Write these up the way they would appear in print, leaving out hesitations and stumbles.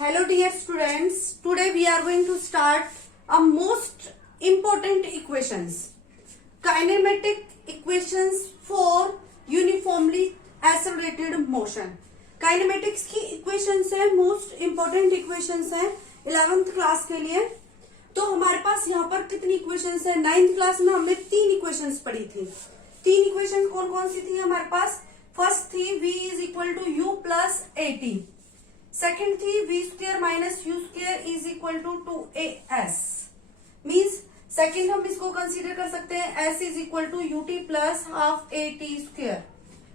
Hello dear students, today we are going to start a most important equations. Kinematic equations for uniformly accelerated motion. Kinematics की equations है, most important equations है 11th class के लिए. तो हमारे पास यहाँ पर कितनी इक्वेशंस है? 9th क्लास में हमने 3 इक्वेशंस पढ़ी थी. 3 इक्वेशन कौन कौन सी थी हमारे पास? फर्स्ट थी v is equal to u plus a t. Second थी v square minus u square is equal to 2as. Means second हम इसको कंसीडर कर सकते हैं s is equal to u t plus half a t square.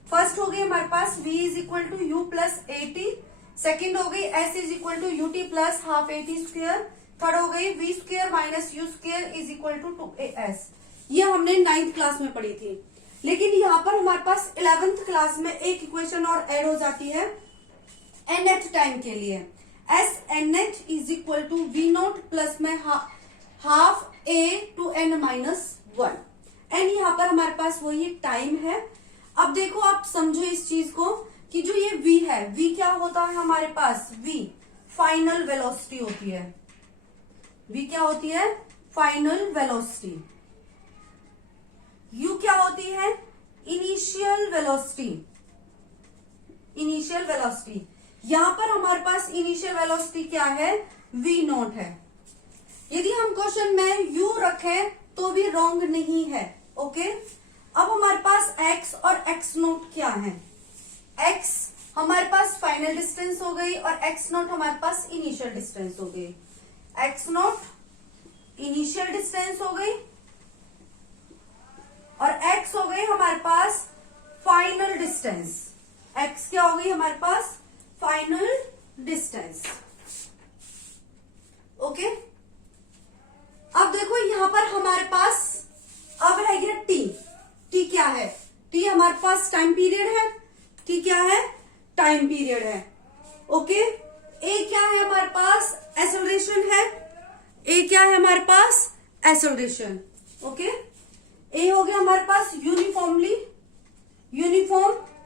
First हो गई हमारे पास v is equal to u plus a t. Second हो गई s is equal to u t plus half a t square. Third हो गई v square minus u square is equal to 2as. ये हमने 9th क्लास में पढ़ी थी. लेकिन यहाँ पर हमारे पास 11th क्लास में एक इक्वेशन और ऐड हो जाती है nth टाइम के लिए. S nth is equal to we naught plus में half a two n minus 1. N यहाँ पर हमारे पास वही टाइम है. अब देखो आप समझो इस चीज को कि जो ये v है, v क्या होता है हमारे पास? v फाइनल वेलोसिटी होती है. v क्या होती है? Final velocity. u क्या होती है? Initial velocity. Initial velocity. यहां पर हमारे पास इनिशियल वेलोसिटी क्या है? v नॉट है. यदि हम क्वेश्चन में u रखें तो भी रॉन्ग नहीं है. ओके. अब हमारे पास x और x नॉट क्या है? x हमारे पास फाइनल डिस्टेंस हो गई और x नॉट हमारे पास इनिशियल डिस्टेंस हो गई. x नॉट इनिशियल डिस्टेंस हो गई और x हो गई हमारे पास फाइनल डिस्टेंस. x क्या हो गई हमारे पास? Final distance. ओके. अब देखो यहां पर हमारे पास अब रह गया t. t क्या है? t हमारे पास टाइम पीरियड है. t क्या है? टाइम पीरियड है. ओके. a क्या है हमारे पास? एक्सेलरेशन है. a क्या है हमारे पास? एक्सेलरेशन. ओके. a हो गया हमारे पास uniform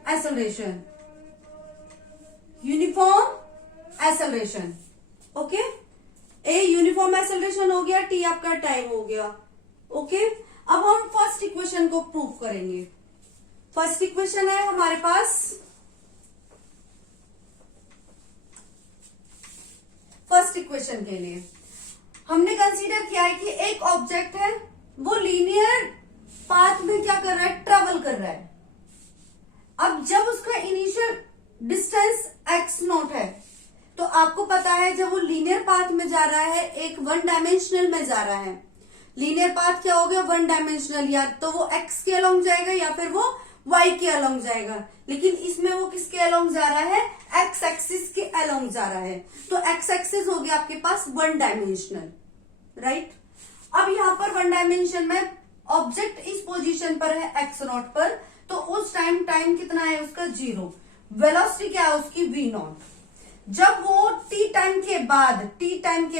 acceleration. Uniform acceleration. Okay. a uniform acceleration हो गया, t आपका टाइम हो गया. ओके. अब हम फर्स्ट इक्वेशन को प्रूव करेंगे. फर्स्ट इक्वेशन है हमारे पास, फर्स्ट इक्वेशन के लिए हमने कंसीडर किया है कि एक ऑब्जेक्ट है, वो लीनियर पाथ में क्या कर रहा है? ट्रेवल कर रहा है. अब जब उसका इनिशियल डिस्टेंस x नॉट है तो आपको पता है जब वो लीनियर पाथ में जा रहा है, एक वन डायमेंशनल में जा रहा है. लीनियर पाथ क्या हो गया? One dimensional. या तो वो x के अलोंग जाएगा या फिर वो y के अलोंग जाएगा. लेकिन इसमें वो किसके अलोंग जा रहा है? x एक्सिस के अलोंग जा रहा है. तो x एक्सिस हो गया आपके पास वन डायमेंशनल. राइट. अब यहाँ पर वन डायमेंशन में ऑब्जेक्ट इस पोजीशन पर है x नॉट पर, तो उस टाइम कितना है उसका? 0. वेलोसिटी क्या है उसकी? v not. जब वो t टाइम के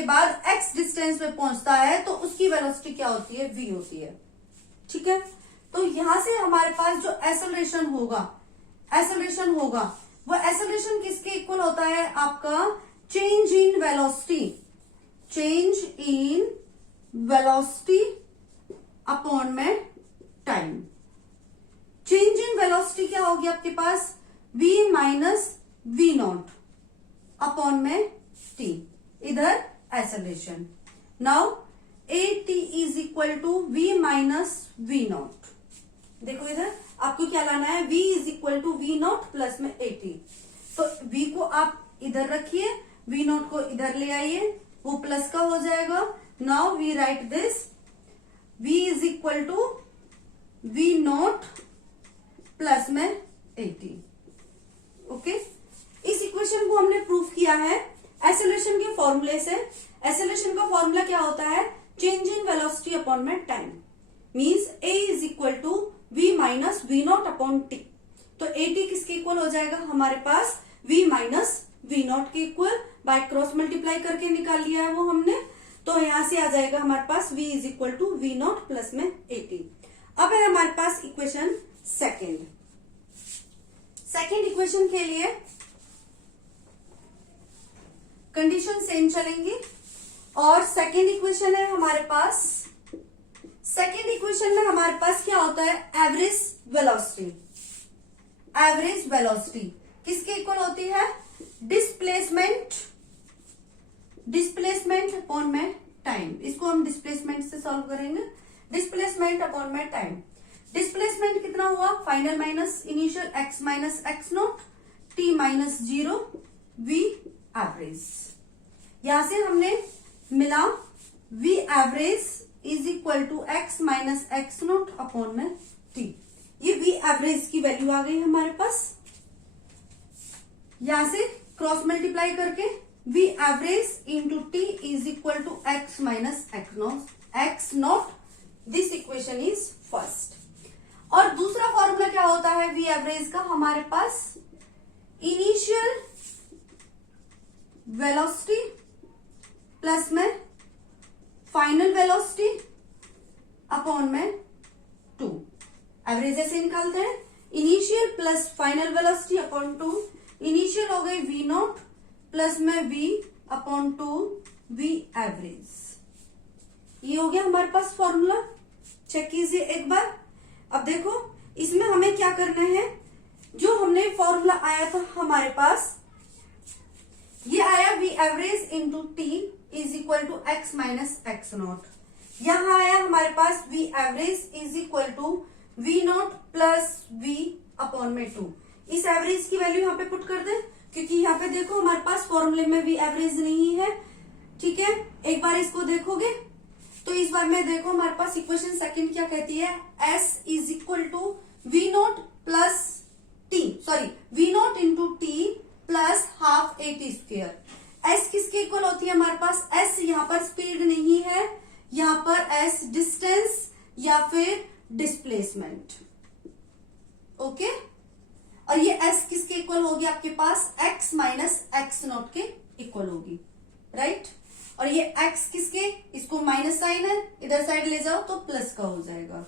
बाद x डिस्टेंस में पहुंचता है तो उसकी वेलोसिटी क्या होती है? v होती है. ठीक है. तो यहां से हमारे पास जो एक्सेलरेशन होगा वो एक्सेलरेशन किसके इक्वल होता है? आपका चेंज इन वेलोसिटी अपॉन में टाइम. चेंज इन वेलोसिटी क्या होगी आपके पास? v minus we naught upon में t. इधर acceleration. Now a t is equal to v minus we naught. देखो इधर आपको क्या लाना है? v is equal to we naught plus में ए टी. तो v को आप इधर रखिए, v नॉट को इधर ले आइए, वो प्लस का हो जाएगा. Now we write this v is equal to we naught plus में ए टी. ओके. इस इक्वेशन को हमने प्रूफ किया है एक्सेलरेशन के फॉर्मूले से. एक्सेलरेशन का फॉर्मूला क्या होता है? चेंज इन वेलोसिटी अपॉन में time. Means a is equal to v minus we naught upon t. तो ए टी किसके इक्वल हो जाएगा हमारे पास? v माइनस वी नॉट के इक्वल. बाय क्रॉस मल्टीप्लाई करके निकाल लिया है वो हमने. तो यहां से आ जाएगा हमारे पास v is equal to we naught plus में ए टी. अब है हमारे पास इक्वेशन सेकेंड. सेकेंड इक्वेशन के लिए कंडीशन सेम चलेंगी। और सेकेंड इक्वेशन है हमारे पास, सेकेंड इक्वेशन में हमारे पास क्या होता है, एवरेज वेलोसिटी। एवरेज वेलोसिटी किसके इक्वल होती है, डिस्प्लेसमेंट अपॉन में टाइम। इसको हम डिस्प्लेसमेंट से सॉल्व करेंगे, डिस्प्लेसमेंट अपॉन में टाइम। डिस्प्लेसमेंट कितना हुआ, final minus initial, X minus x naught, T minus 0, V average. यहां से हमने मिला V average is equal to x minus x naught upon में टी। ये वी एवरेज की वैल्यू आ गई हमारे पास। यहां से क्रॉस मल्टीप्लाई करके V average into T is equal to x minus x naught. This equation is first. और दूसरा फॉर्मूला क्या होता है वी एवरेज का, हमारे पास इनिशियल वेलोसिटी प्लस में फाइनल वेलोसिटी अपॉन में 2। एवरेज ऐसे निकालते हैं, initial plus final velocity upon 2। Initial हो गई वी नॉट प्लस में वी अपॉन 2 वी एवरेज। ये हो गया हमारे पास फॉर्मूला। चेक कीजिए एक बार। अब देखो इसमें हमें क्या करना है, जो हमने फॉर्मूला आया था हमारे पास, ये आया V average into T is equal to x minus x naught. यहां आया हमारे पास V average is equal to we naught plus we upon में 2। इस एवरेज की वैल्यू यहाँ पे पुट कर दे, क्योंकि यहाँ पे देखो हमारे पास फॉर्मूले में वी एवरेज नहीं है। ठीक है, एक बार इसको देखोगे तो इस बार में देखो हमारे पास इक्वेशन सेकंड क्या कहती है, s is equal to we naught plus t, sorry v naught into t plus half a t square. S किसके इक्वल होती है हमारे पास, एस यहाँ पर स्पीड नहीं है, यहाँ पर एस डिस्टेंस या फिर डिस्प्लेसमेंट। ओके, और ये एस किसके इक्वल होगी आपके पास, एक्स माइनस एक्स नॉट के इक्वल होगी, राइट। और ये एक्स किसके, इसको माइनस साइन है, इधर साइड ले जाओ तो प्लस का हो जाएगा।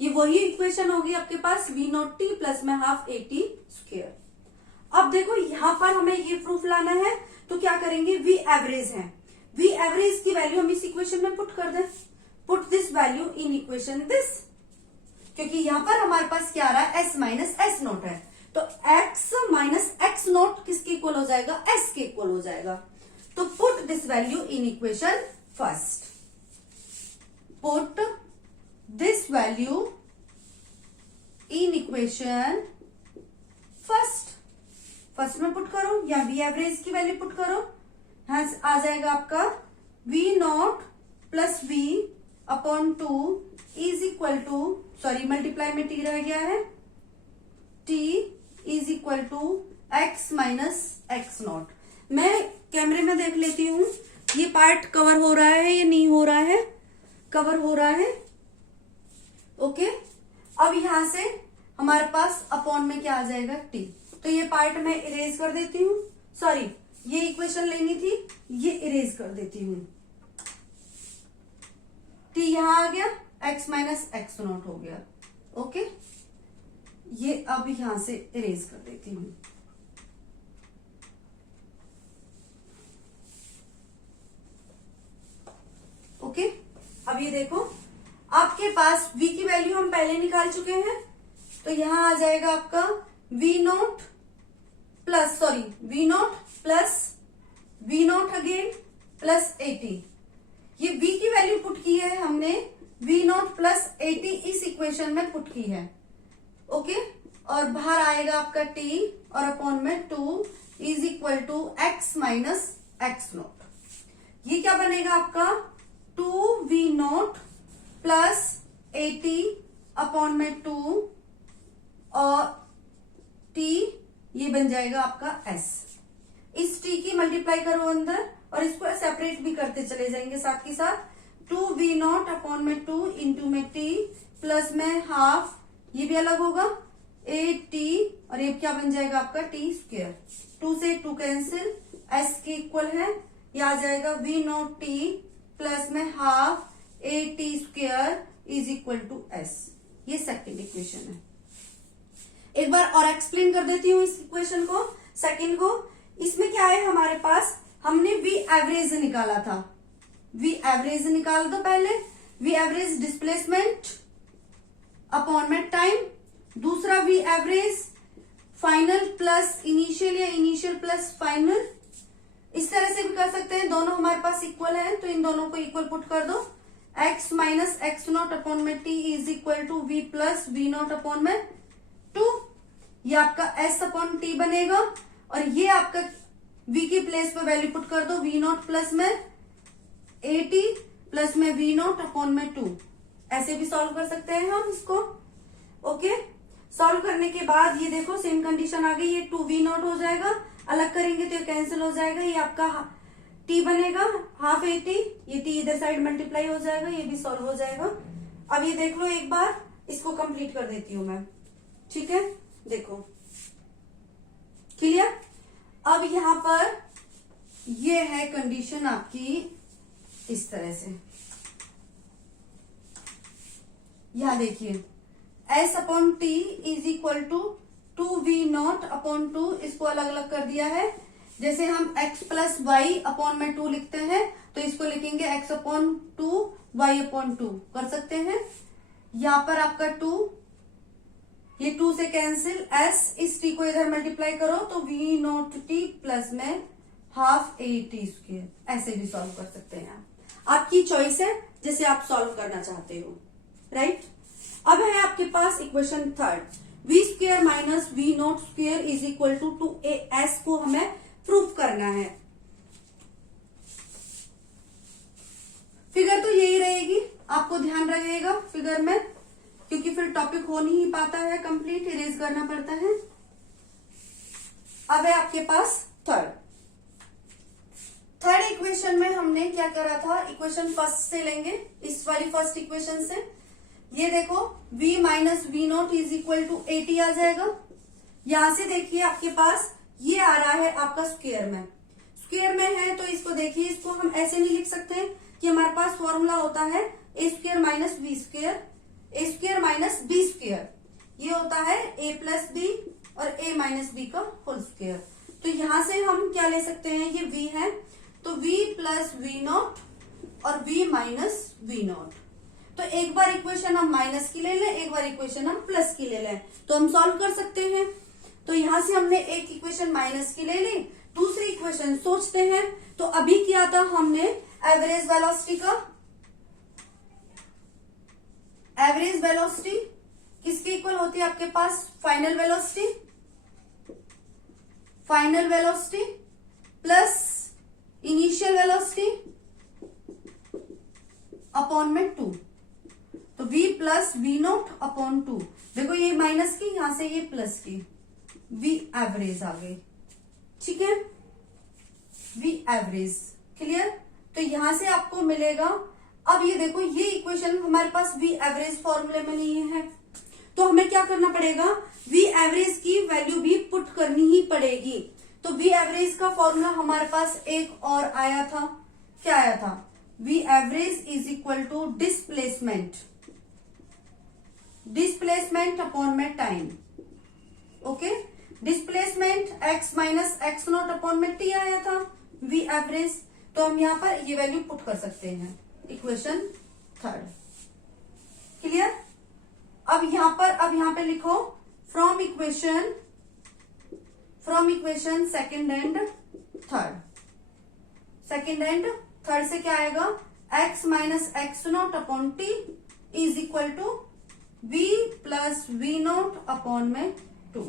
ये वही इक्वेशन होगी आपके पास वी नॉट टी प्लस में हाफ ए टी स्क्वेयर। अब देखो यहां पर हमें ये प्रूफ लाना है, तो क्या करेंगे, वी एवरेज है, वी एवरेज की वैल्यू हम इस इक्वेशन में पुट कर दें। Put this value in equation this, क्योंकि यहां पर हमारे पास क्या आ रहा है, एस माइनस एस नॉट है, तो एक्स माइनस एक्स नॉट किसके इक्वल हो जाएगा, एस के इक्वल हो जाएगा। तो put this value in equation first, put this value in equation first. First में पुट करो या वी एवरेज की वैल्यू पुट करो, यहां आ जाएगा आपका v naught plus we upon 2 is equal to, sorry multiply में टी रह गया है, t is equal to x minus x naught. मैं कैमरे में देख लेती हूँ ये पार्ट कवर हो रहा है या नहीं हो रहा है, कवर हो रहा है। ओके, अब यहां से हमारे पास अपॉन में क्या आ जाएगा, टी। तो ये पार्ट मैं इरेज कर देती हूँ, सॉरी ये इक्वेशन लेनी थी, ये इरेज कर देती हूँ। टी यहां आ गया, एक्स माइनस एक्स नॉट हो गया। ओके, ये अब यहां से इरेज कर देती हूं। ओके, अब ये देखो आपके पास v की वैल्यू हम पहले निकाल चुके हैं, तो यहां आ जाएगा आपका v naught plus, sorry v naught plus we naught again plus 80। ये v की वैल्यू पुट की है हमने, वी नॉट प्लस 80 इस इक्वेशन में पुट की है। ओके, और बाहर आएगा आपका t और अपॉन में 2 is equal to x minus x naught. ये क्या बनेगा आपका 2v नॉट प्लस 80 अपॉन में 2 और t, ये बन जाएगा आपका s। इस t की मल्टीप्लाई करो अंदर और इसको सेपरेट भी करते चले जाएंगे साथ के साथ। 2v नॉट अपॉन में 2 इंटू में t प्लस में हाफ, ये भी अलग होगा, a t, और ये क्या बन जाएगा आपका t स्क्वायर। 2 से 2 कैंसिल, s के इक्वल है, ये आ जाएगा v नॉट t प्लस में half a t square is equal to s। ये सेकंड इक्वेशन है। एक बार और एक्सप्लेन कर देती हूँ इस इक्वेशन को, सेकंड को। इसमें क्या है हमारे पास, हमने वी एवरेज निकाला था, वी एवरेज निकाल दो पहले, वी एवरेज डिस्प्लेसमेंट अपॉन में टाइम, दूसरा v average final plus initial या इनिशियल प्लस फाइनल। इस तरह से भी कर सकते हैं, दोनों हमारे पास इक्वल है तो इन दोनों को इक्वल पुट कर दो। x minus x naught upon में t is equal to v plus we naught upon में 2। ये आपका s अपॉन टी बनेगा और ये आपका v की प्लेस पे वैल्यू पुट कर दो, वी नॉट प्लस में at प्लस में वी नॉट अपॉन में 2। ऐसे भी सॉल्व कर सकते हैं हम इसको। ओके, सॉल्व करने के बाद ये देखो सेम कंडीशन आ गई, ये 2 वी नॉट हो जाएगा, अलग करेंगे तो ये कैंसिल हो जाएगा, ये आपका t बनेगा हाफ at, ये t इधर साइड मल्टीप्लाई हो जाएगा, ये भी सॉल्व हो जाएगा। अब ये देख लो एक बार, इसको कंप्लीट कर देती हूं मैं, ठीक है, देखो क्लियर। अब यहां पर ये है कंडीशन आपकी इस तरह से, यहां देखिए s upon t is equal to 2v0 upon 2, इसको अलग अलग कर दिया है। जैसे हम x प्लस वाई अपॉन में 2 लिखते हैं तो इसको लिखेंगे x अपॉन 2 वाई अपॉन 2 कर सकते हैं। यहां पर आपका 2, ये 2 से कैंसिल, s इस t को इधर मल्टीप्लाई करो तो v नॉट t प्लस में हाफ a t स्क्वायर, ऐसे भी सॉल्व कर सकते हैं। आपकी चॉइस है जैसे आप सॉल्व करना चाहते हो, राइट। अब है आपके पास equation third, V square minus we naught square is equal to 2as को हमें प्रूफ करना है। फिगर तो यही रहेगी, आपको ध्यान रहेगा फिगर में, क्योंकि फिर टॉपिक हो नहीं पाता है कंप्लीट, इरेज करना पड़ता है। अब है आपके पास थर्ड इक्वेशन में हमने क्या करा था, इक्वेशन फर्स्ट से लेंगे, इस वाली फर्स्ट इक्वेशन से। ये देखो v minus we naught is equal to at आ जाएगा। यहां से देखिए आपके पास ये आ रहा है आपका स्क्वायर में, स्क्वायर में है तो इसको देखिए, इसको हम ऐसे नहीं लिख सकते कि हमारे पास फॉर्मूला होता है ए स्क्वायर माइनस बी स्क्वायर, ए स्क्वायर माइनस बी स्क्वायर, ये होता है a प्लस बी और a माइनस बी का होल स्क्वायर। तो यहां से हम क्या ले सकते हैं, ये v है तो v प्लस वी नॉट और v माइनस वी नॉट। तो एक बार इक्वेशन हम माइनस की ले लें, एक बार इक्वेशन हम प्लस की ले लें तो हम सॉल्व कर सकते हैं। तो यहां से हमने एक इक्वेशन माइनस की ले ली, दूसरी इक्वेशन सोचते हैं। तो अभी किया था हमने एवरेज वेलोसिटी का, एवरेज वेलोसिटी किसके इक्वल होती है आपके पास, final velocity, final velocity plus initial velocity upon में 2, तो v plus we naught upon 2। देखो ये माइनस की, यहां से ये प्लस की, v एवरेज आ गई, ठीक है, v एवरेज क्लियर। तो यहां से आपको मिलेगा, अब ये देखो ये इक्वेशन हमारे पास v एवरेज फॉर्मूले में नहीं है, तो हमें क्या करना पड़ेगा, v एवरेज की वैल्यू भी पुट करनी ही पड़ेगी। तो v एवरेज का फॉर्मूला हमारे पास एक और आया था, क्या आया था, v average is equal to displacement, displacement upon में time. Okay, displacement x minus x naught upon में t आया था, v एवरेज। तो हम यहां पर ये वैल्यू पुट कर सकते हैं, इक्वेशन थर्ड क्लियर। अब यहां पे लिखो from equation second and third, second and third से क्या आएगा, x minus x naught upon t is equal to v plus we naught upon में 2।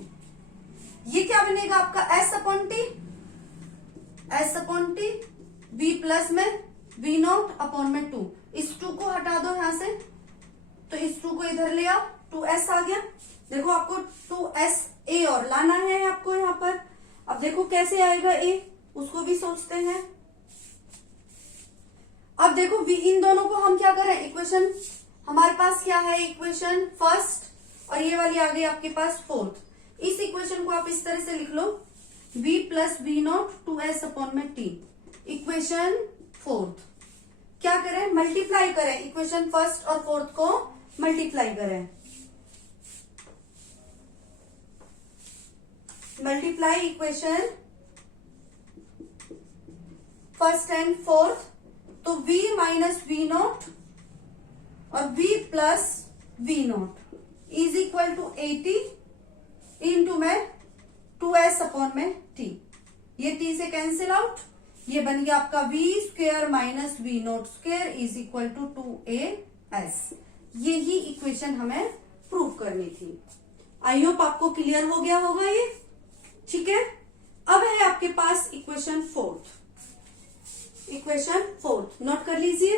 ये क्या बनेगा आपका s upon t, s upon t, v plus में वी नॉट अपॉन में 2। इस 2 को हटा दो यहां से, तो इस 2 को इधर ले आओ, 2s आ गया। देखो आपको 2s a और लाना है आपको यहां पर। अब देखो कैसे आएगा a, उसको भी सोचते हैं। अब देखो इन दोनों को हम क्या करें, इक्वेशन हमारे पास क्या है, इक्वेशन फर्स्ट और ये वाली आ गई आपके पास फोर्थ। इस इक्वेशन को आप इस तरह से लिख लो, v plus we naught 2s upon में t, इक्वेशन फोर्थ। क्या करें, मल्टीप्लाई करें, इक्वेशन फर्स्ट और फोर्थ को मल्टीप्लाई करें, multiply equation first and fourth, तो v माइनस वी नॉट और v plus we naught is equal to 80 into में 2s अपॉन में t। ये t से कैंसिल आउट, ये बन गया आपका v square minus we naught square is equal to 2as। ये ही इक्वेशन हमें प्रूव करनी थी। आई होप आपको क्लियर हो गया होगा ये, ठीक है। अब है आपके पास equation fourth. Equation fourth note कर लीजिए।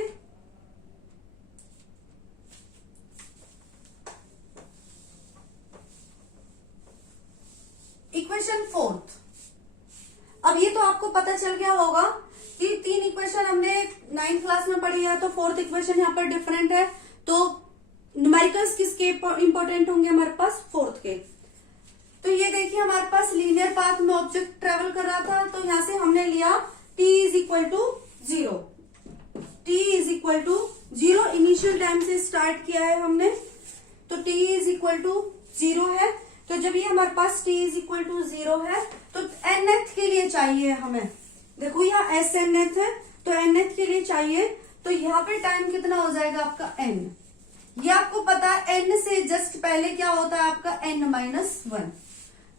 इक्वेशन फोर्थ, अब ये तो आपको पता चल गया होगा कि 3 इक्वेशन हमने 9th क्लास में पढ़ी है, तो फोर्थ इक्वेशन यहाँ पर डिफरेंट है, तो न्यूमेरिकल्स किसके इंपॉर्टेंट होंगे हमारे पास, फोर्थ के। तो ये देखिए हमारे पास लीनियर पाथ में ऑब्जेक्ट ट्रेवल कर रहा था, तो यहां से हमने लिया t is equal to 0। t is equal to 0 initial time से स्टार्ट किया है हमने, तो t इज इक्वल टू 0 है। तो जब ये हमारे पास t इज इक्वल टू 0 है, तो nth के लिए चाहिए हमें, देखो यहाँ s nth है, तो nth के लिए चाहिए, तो यहाँ पे टाइम कितना हो जाएगा आपका n। ये आपको पता है n से जस्ट पहले क्या होता है आपका n माइनस 1,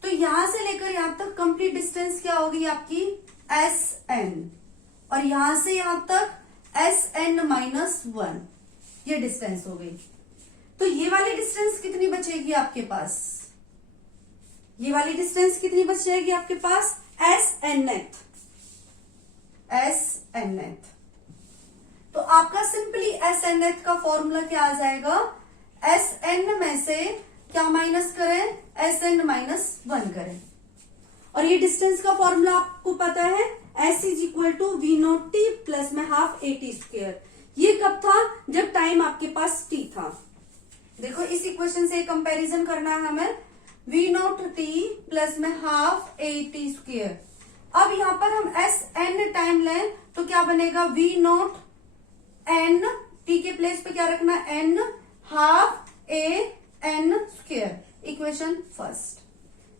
तो यहां से लेकर यहां तक कंप्लीट डिस्टेंस क्या होगी आपकी sn, और यहां से यहां तक sn माइनस 1, ये डिस्टेंस हो गई। तो ये वाली डिस्टेंस कितनी बचेगी आपके पास, ये वाली डिस्टेंस कितनी बच जाएगी आपके पास snth। तो आपका सिंपली snth का फॉर्मूला क्या आ जाएगा, sn में से क्या माइनस करें, sn माइनस 1 करें, और ये डिस्टेंस का फॉर्मूला आपको पता है s is equal to we naught t plus में हाफ ए टी स्क्वेयर। ये कब था, जब टाइम आपके पास t था। देखो इस इक्वेशन से कंपैरिजन करना है हमें, वी नॉट टी प्लस में हाफ ए टी स्क्वेयर। अब यहाँ पर हम sn टाइम लें तो क्या बनेगा, वी नॉट n, t के प्लेस पे क्या रखना, n half a n square, equation first.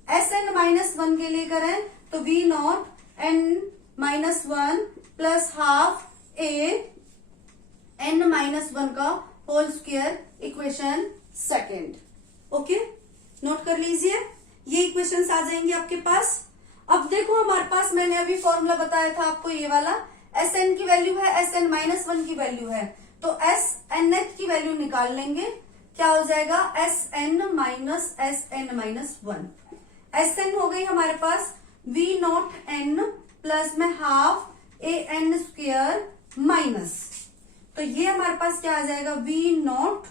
sn minus 1 के लिए करें तो v naught n minus 1 plus half a n minus 1 का whole square, equation second. Okay, note कर लीजिए, ये इक्वेशंस आ जाएंगे आपके पास। अब देखो हमारे पास मैंने अभी फॉर्मूला बताया था आपको, ये वाला sn की वैल्यू है, sn माइनस 1 की वैल्यू है, तो snth की वैल्यू निकाल लेंगे, क्या हो जाएगा sn minus sn minus 1। sn हो गई हमारे पास वी नॉट n प्लस में half A N square minus, तो ये हमारे पास क्या आ जाएगा, वी नॉट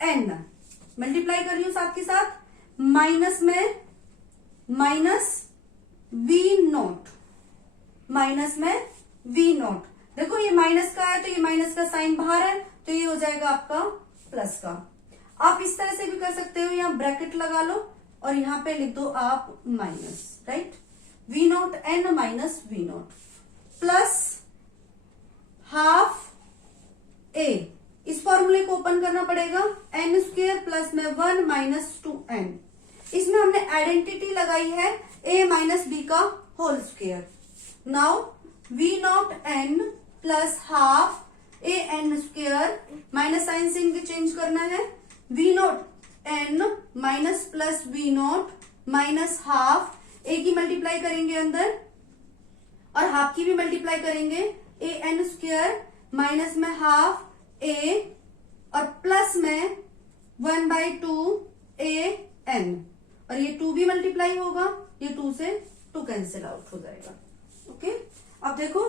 n मल्टीप्लाई कर रही हूं साथ के साथ, माइनस में माइनस वी नॉट, माइनस में वी नॉट। देखो ये माइनस का है तो ये माइनस का साइन बाहर है, तो ये हो जाएगा आपका प्लस का। आप इस तरह से भी कर सकते हो, यहाँ ब्रैकेट लगा लो और यहाँ पे लिख दो आप minus, right, V naught N minus we naught plus half A. इस फॉर्मूले को ओपन करना पड़ेगा, एन स्क्वेयर प्लस में 1 माइनस 2n। इसमें हमने आइडेंटिटी लगाई है a माइनस बी का whole square. Now V naught n plus half A N square, minus sine से इनके चेंज करना है, V naught n minus plus we naught minus half, A की मल्टीप्लाई करेंगे अंदर और हाफ की भी मल्टीप्लाई करेंगे, ए एन स्क्वेयर माइनस में हाफ ए और प्लस में 1/2 ए एन, और ये 2 भी मल्टीप्लाई होगा, ये 2 से 2 कैंसिल आउट हो जाएगा। ओके, अब देखो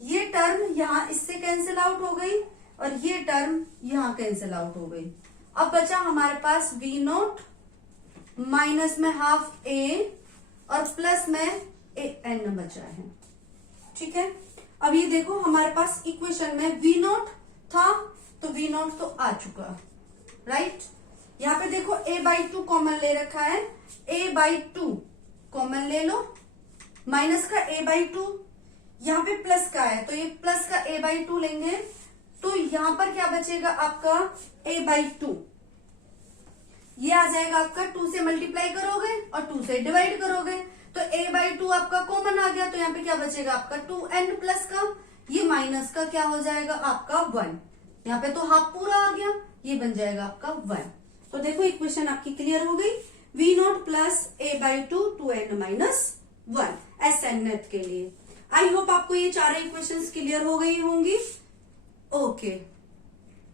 ये टर्म यहां इससे कैंसिल आउट हो गई और ये टर्म यहां कैंसिल आउट हो गई। अब बचा हमारे पास वी नॉट माइनस में हाफ ए और प्लस में ए एन बचा है, ठीक है। अब ये देखो हमारे पास इक्वेशन में वी नॉट था तो वी नॉट तो आ चुका, राइट। यहाँ पे देखो a/2 कॉमन ले रखा है, a/2 कॉमन ले लो, माइनस का a/2, यहाँ पे प्लस का है तो ये प्लस का a/2 लेंगे, तो यहाँ पर क्या बचेगा आपका a/2, ये आ जाएगा आपका 2 से मल्टीप्लाई करोगे और 2 से डिवाइड करोगे, तो a/2 आपका कॉमन कॉमन आ गया तो यहाँ पे क्या बचेगा आपका 2n प्लस का, ये माइनस का क्या हो जाएगा आपका 1, यहाँ पे तो हाफ पूरा आ गया, ये बन जाएगा आपका 1। तो देखो इक्वेशन आपकी क्लियर हो गई, v not plus a by 2n minus 1 SN net के लिए। आई होप आपको ये चारों इक्वेशंस क्लियर हो गई होंगी। ओके।